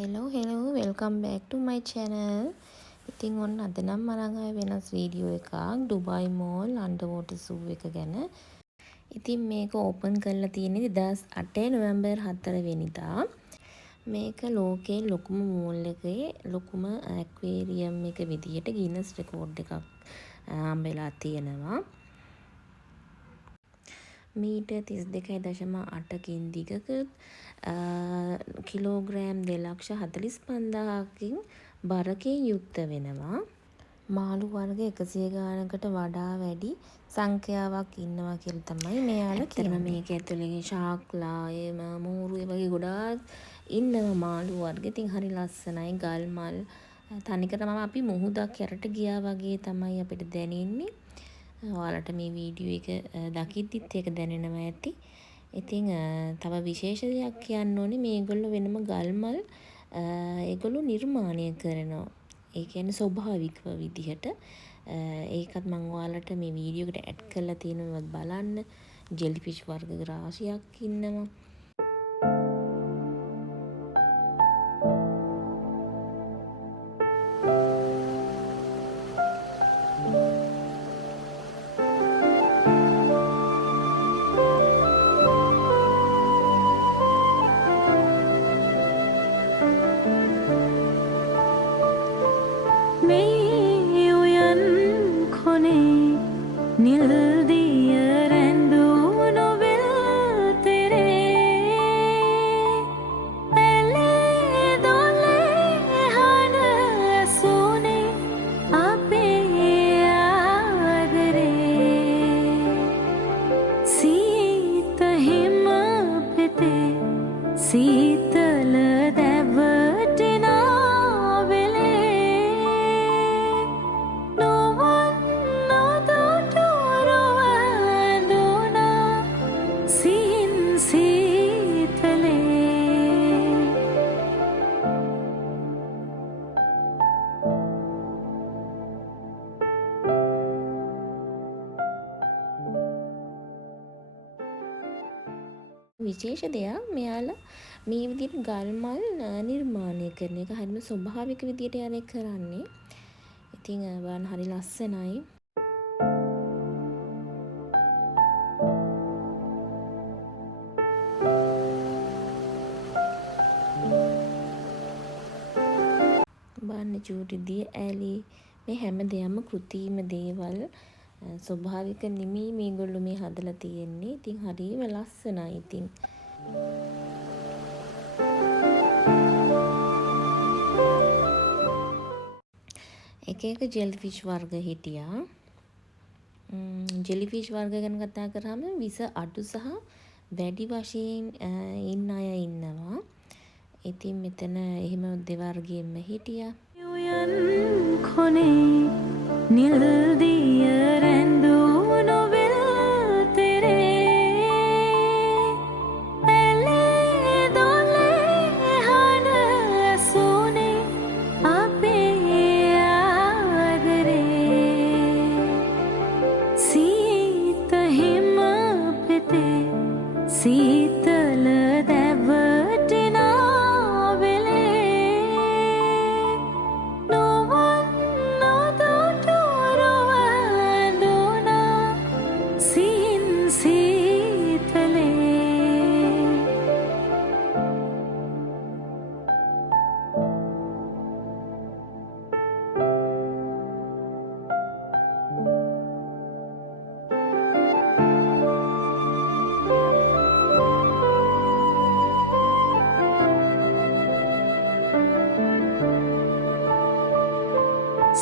hello welcome back to my channel. ඉතින් ඔන්න අද නම් මරන් ආවේ වෙනස් වීඩියෝ එකක් ඩුබයි මෝල් අන්ඩර්වෝටර් සූ එක ගැන. ඉතින් මේක ඕපන් කරලා තියෙන්නේ 2008 නොවැම්බර් 4 වෙනිදා. මේක ලෝකයේ ලොකුම මෝල් එකේ ලොකුම ඇක්වේරියම් එක විදියට ගිනස් රෙකෝඩ් එකක් හම්බෙලා තියෙනවා. මීටර් 32.8කින් දිගක කිලෝග්‍රෑම් 2,45,000කින් බරකින් යුක්ත වෙනවා. මාළු වර්ග 100 ගානකට වඩා වැඩි සංඛ්‍යාවක් ඉන්නවා කියලා තමයි මෙයාලා කියන්නේ. මේක ඇතුලේ ශාක්ලා එම මෝරු ඒ වගේ ගොඩාක් ඉන්නවා මාළු වර්ග. ඉතින් හරි ලස්සනයි. ගල් මල් තනිකරම අපි මුහුදක් යටට ගියා වගේ තමයි අපිට දැනෙන්නේ. ඔයාලට මේ වීඩියෝ එක දකිද්දිත් ඒක දැනෙනවා ඇති. ඉතින් තව විශේෂ දෙයක් කියන්න ඕනේ මේගොල්ලෝ වෙනම ගල්මල් ඒගොල්ලෝ නිර්මාණය කරනවා. ඒ කියන්නේ ස්වභාවිකව විදිහට. ඒකත් මම ඔයාලට මේ වීඩියෝ එකට ඇඩ් කරලා තියෙනවා බලන්න. ජෙලිෆිෂ් වර්ග රාශියක් ඉන්නවා. සීතල දැවටෙනා වෙලේ නොවන් නොදොටුරු ඇඳුනා සිහින් සීතලේ විශේෂ දෙයක් මෙයාලා මේ විදිහට ගල් මල් නිර්මාණය කරන එක හරිම ස්වභාවික විදිහට යන්නේ කරන්නේ. ඉතින් බලන්න හරි ලස්සනයි. බලන්න චූටි දිය ඇලි මේ හැම දෙයක්ම කෘත්‍රිම දේවල් ස්වභාවික නෙමෙයි මේගොල්ලෝ මේ හදලා තියෙන්නේ. ඉතින් හරිම ලස්සනයි. ඉතින් එක එක ජෙලිෆිෂ් වර්ග හිටියා. ජෙලිෆිෂ් වර්ග ගැන කතා කරාම විස අඩු සහ වැඩි වශයෙන් ඉන්න අය ඉන්නවා. ඉතින් මෙතන එහෙම දෙවර්ගයෙන්ම හිටියා. යන් කොනේ නිල් දිය රැඳුණු වෙල් තෙරේ ඇලේ දොලේ හන ඇසුනේ අපේ ආදරේ සීත හිම පෙතේ සීතල දැවටෙනා වෙලේ නොවන් නොදොටුරු ඇඳුනා සිහින් සීතලේ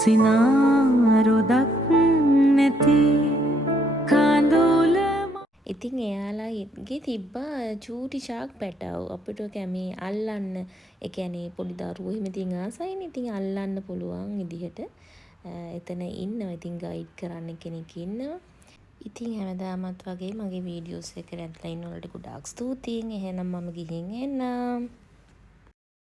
සිනාරොදක් නැති කඳුල. ඉතින් එයාලාගේ තිබ්බා චූටි ෂාක් පැටව් අපිට කැමේ අල්ලන්න. ඒ කියන්නේ පොඩි දරුවෝ එහෙම ඉතින් ආසයිනේ. ඉතින් අල්ලන්න පුළුවන් විදිහට එතන ඉන්නවා. ඉතින් ගයිඩ් කරන්න කෙනෙක් ඉන්නවා. ඉතින් හැමදාමත් වගේ මගේ වීඩියෝස් එකට ඇදලා ඉන්න වලට ගොඩාක් ස්තුතියි. එහෙනම් මම ගිහින් එන්නම්.